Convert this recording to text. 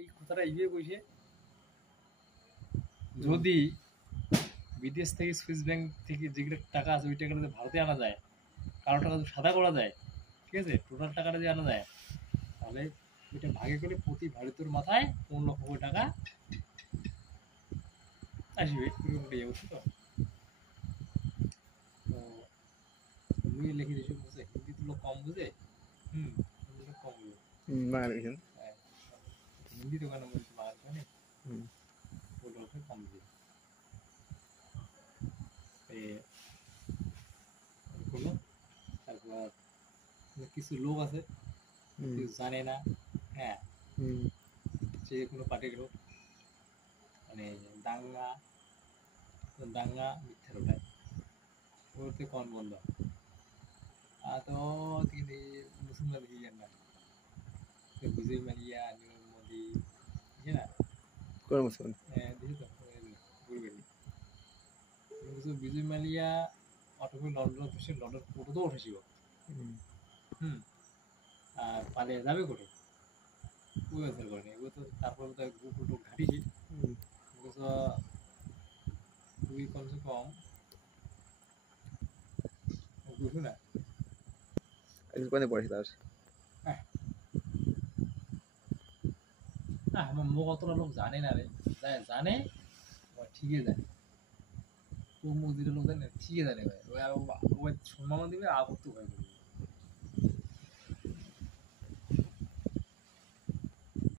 এই কথাটা এইভাবে কইছে, যদি বিদেশ থেকে সুইস ব্যাংক থেকে যেগুলো টাকা আছে ওই টাকাটা যদি ভারতে আনা যায়, কারো টাকা যদি সাদা করা যায়, ঠিক আছে, টোটাল টাকাটা যদি আনা যায়, তাহলে এটা ভাগে করে প্রতি ভারতীয়র মাথায় 15 লক্ষ করে টাকা আসবে, এরকম একটা ইয়ে বুঝছো তো। মুই লিখে দিয়েছি, বুঝে হিন্দি তো লোক কম বুঝে, হিন্দি লোক কম বুঝে, বাঙালি লিখেন। হ্যাঁ, হিন্দি তো কেন বলছি বাংলা জানে, ওটা হচ্ছে কম বুঝে। করলো, তারপর কিছু লোক আছে কিছু জানে না, হ্যাঁ, যে কোনো পার্টির হোক, মানে দাঙ্গা দাঙ্গা মিথ্যার ওটায় ওতে কন বন্ধ তো তিনি মুসলমান দিকে না বিজয় মালিয়া নরেন্দ্র মোদী, বুঝে না কোন মুসলমান? দেখি তো বলবেন কিছু বিজয় মালিয়া অটোমে লন্ডন দেশে লন্ডন ফটো তো উঠেছিল, আর পালিয়ে যাবে করে ওই অ্যান্সার করেনি, ও তো তারপর তো গ্রুপ ঘাটিছি তুই কমসে কম বুঝু না কোনে পড়েছে তার? আমার মুখ অতটা লোক জানে না রে, জানে ঠিকই জানে, ও মুখ দুটো লোক জানে ঠিকই জানে ভাই, ওই সম্মান দিবে আপত্তি ভয় করবে।